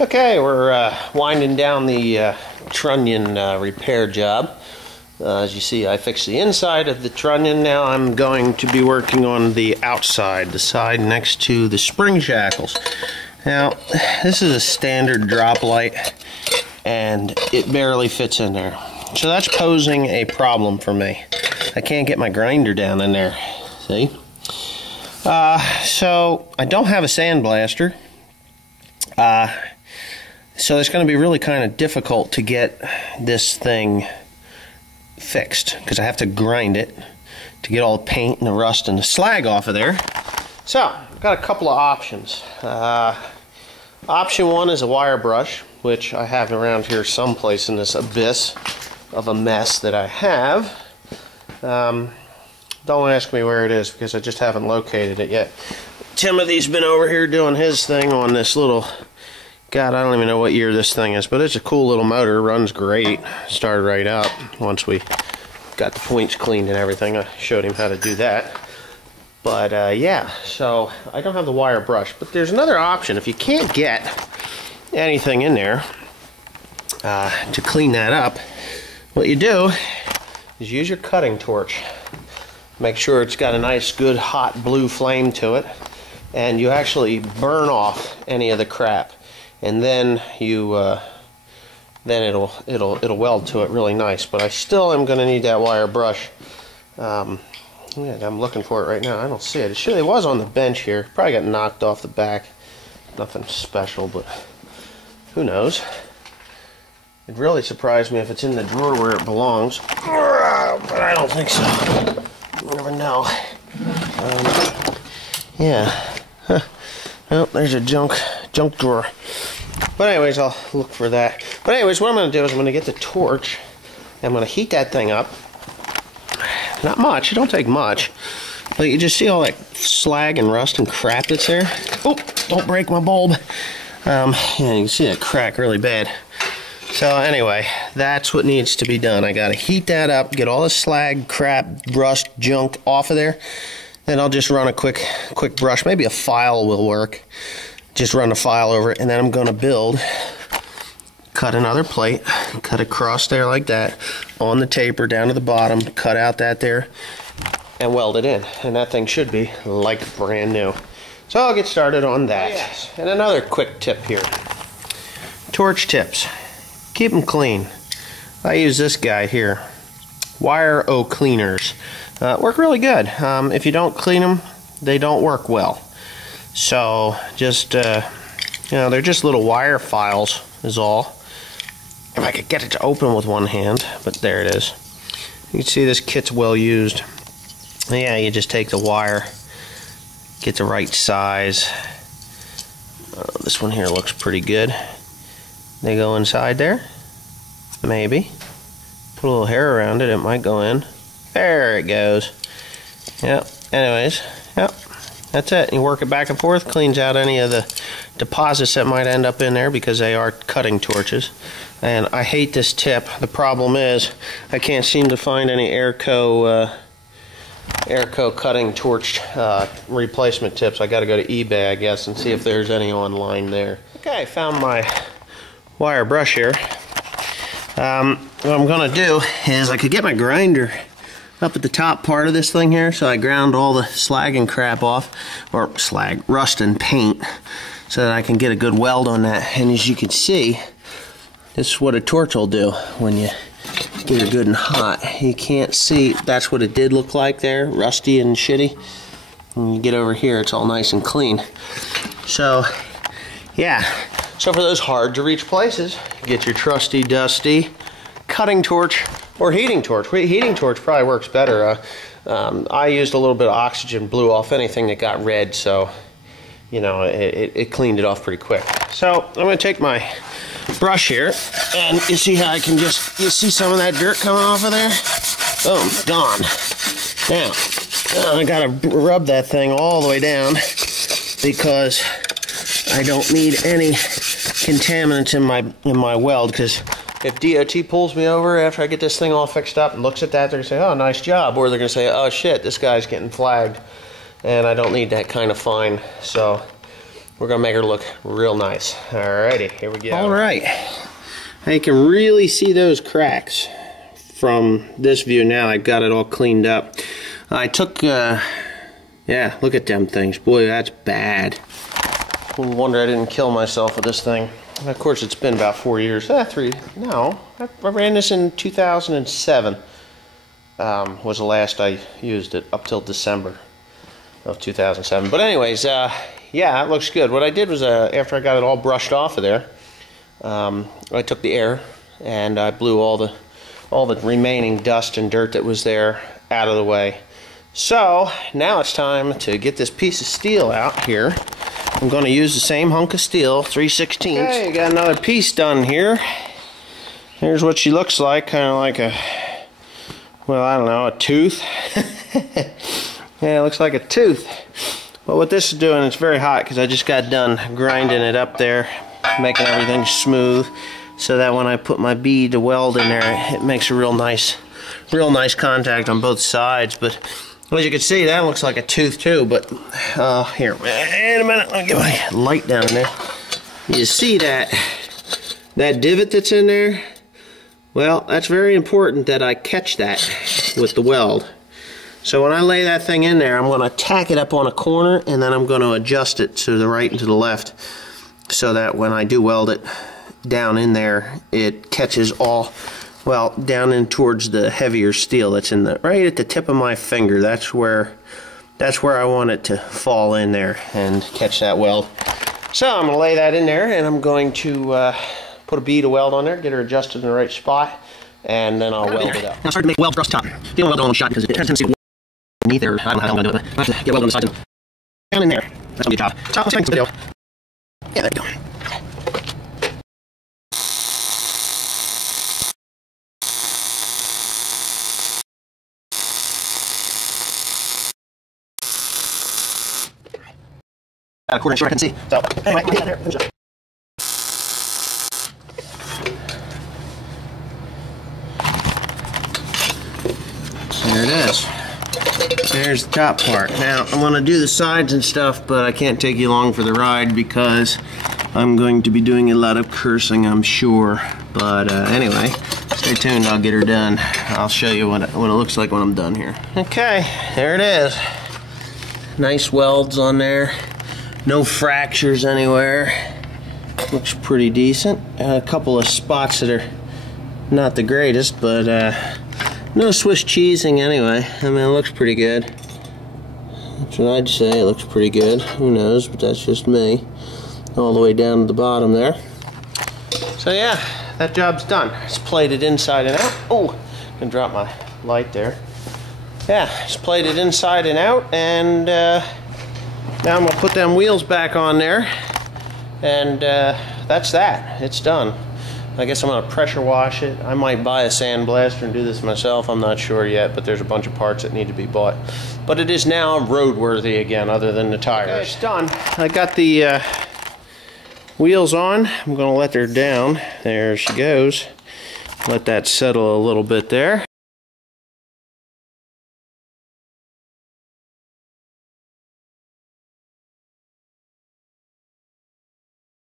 Okay, we're winding down the trunnion repair job. As you see, I fixed the inside of the trunnion. Now I'm going to be working on the outside, the side next to the spring shackles. Now, this is a standard drop light, and it barely fits in there. So that's posing a problem for me. I can't get my grinder down in there, see? So I don't have a sandblaster. So it's going to be really kind of difficult to get this thing fixed because I have to grind it to get all the paint and the rust and the slag off of there. So I've got a couple of options. Option one is a wire brush, which I have around here someplace in this abyss of a mess that I have. Don't ask me where it is because I just haven't located it yet. Timothy's been over here doing his thing on this little, God, I don't even know what year this thing is, but it's a cool little motor, runs great, started right up once we got the points cleaned and everything. I showed him how to do that. But yeah, so I don't have the wire brush, but there's another option. If you can't get anything in there to clean that up, what you do is use your cutting torch. Make sure it's got a nice good hot blue flame to it, and you actually burn off any of the crap, and then you then it'll weld to it really nice. But I still am going to need that wire brush. Yeah, I'm looking for it right now. I don't see it. It was on the bench here. Probably got knocked off the back. Nothing special, but who knows? It'd really surprise me if it's in the drawer where it belongs, but I don't think so. You never know. Yeah. Huh. Well, there's a junk drawer. But anyways, I'll look for that. But anyways, what I'm going to do is I'm going to get the torch. I'm going to heat that thing up. Not much. It don't take much. But you just see all that slag and rust and crap that's there. Oh, don't break my bulb. Yeah, you can see that crack really bad. So anyway, that's what needs to be done. I got to heat that up, get all the slag, crap, rust, junk off of there. Then I'll just run a quick brush. Maybe a file will work. Just run a file over it, and then I'm going to cut another plate, cut across there like that, on the taper down to the bottom, cut out that there, and weld it in. And that thing should be like brand new. So I'll get started on that. Oh, yes. And another quick tip here. Torch tips. Keep them clean. I use this guy here. Wire O cleaners. Work really good. If you don't clean them, they don't work well. So just, you know, they're just little wire files is all. If I could get it to open with one hand, but there it is. You can see this kit's well used. Yeah, you just take the wire, get the right size. This one here looks pretty good. They go inside there, maybe. Put a little hair around it, it might go in. There it goes. Yep, anyways, yep, that's it. You work it back and forth, cleans out any of the deposits that might end up in there because they are cutting torches. And I hate this tip. The problem is I can't seem to find any Airco cutting torch replacement tips. I got to go to eBay, I guess, and see if there's any online there. Okay, I found my wire brush here. What I'm going to do is I could get my grinder up at the top part of this thing here, so I ground all the slag and crap off, or slag, rust and paint, so that I can get a good weld on that. And as you can see, this is what a torch will do when you get it good and hot. You can't see, that's what it did look like there, rusty and shitty. When you get over here, it's all nice and clean. So, yeah. So for those hard to reach places, get your trusty dusty cutting torch or heating torch. Heating torch probably works better. I used a little bit of oxygen, blew off anything that got red, so you know it cleaned it off pretty quick. So I'm going to take my brush here, and you see how I can you see some of that dirt coming off of there? Boom, gone. Now I got to rub that thing all the way down because I don't need any contaminants in my weld, because if DOT pulls me over after I get this thing all fixed up and looks at that, they're going to say, oh, nice job, or they're going to say, oh shit, this guy's getting flagged, and I don't need that kind of fine. So we're gonna make her look real nice. Alrighty, here we go. Alright, now you can really see those cracks from this view now. I got it all cleaned up. I took, yeah, look at them things. Boy, that's bad. No wonder I didn't kill myself with this thing. And of course, it's been about 4 years. No, I ran this in 2007. Was the last I used it, up till December of 2007. But anyways, yeah, it looks good. What I did was, after I got it all brushed off of there, I took the air and I blew all the remaining dust and dirt that was there out of the way. So now it's time to get this piece of steel out here. I'm going to use the same hunk of steel, 3/16. Okay, got another piece done here. Here's what she looks like, kind of like a, well, I don't know, a tooth. Yeah, it looks like a tooth. But what this is doing, it's very hot because I just got done grinding it up there, making everything smooth, so that when I put my bead to weld in there, it makes a real nice contact on both sides. But as you can see, that looks like a tooth too. But here, wait a minute, let me get my light down there. You see that divot that's in there? Well, that's very important that I catch that with the weld. So when I lay that thing in there, I'm going to tack it up on a corner, and then I'm going to adjust it to the right and to the left, so that when I do weld it down in there, it catches all, well, down in towards the heavier steel that's in the, right at the tip of my finger. That's where I want it to fall in there and catch that weld. So I'm going to lay that in there, and I'm going to put a bead of weld on there, get her adjusted in the right spot, and then I'll weld it up. Now start to make weld across the top. The only weld on one shot because it has a tendency to underneath there. I don't know how I'm going to do it, but I have to get weld on the sides. Down in there. That's going to be a job. So let's make some video. Yeah, there we go. Got a quarter inch where I can see. So, anyway, get out there. There it is. There's the top part. Now, I'm going to do the sides and stuff, but I can't take you along for the ride because I'm going to be doing a lot of cursing, I'm sure. But anyway, stay tuned. I'll get her done. I'll show you what it looks like when I'm done here. Okay, there it is. Nice welds on there. No fractures anywhere. Looks pretty decent. A couple of spots that are not the greatest, but no Swiss cheesing anyway. I mean, it looks pretty good. That's what I'd say. It looks pretty good. Who knows, but that's just me. All the way down to the bottom there. So yeah, that job's done. It's plated inside and out. Oh, I'm gonna drop my light there. Yeah, it's plated inside and out, and now I'm gonna put them wheels back on there, and that's that. It's done. I guess I'm gonna pressure wash it. I might buy a sandblaster and do this myself. I'm not sure yet, but there's a bunch of parts that need to be bought. But it is now roadworthy again, other than the tires. Okay, it's done. I got the wheels on. I'm gonna let her down. There she goes. Let that settle a little bit there.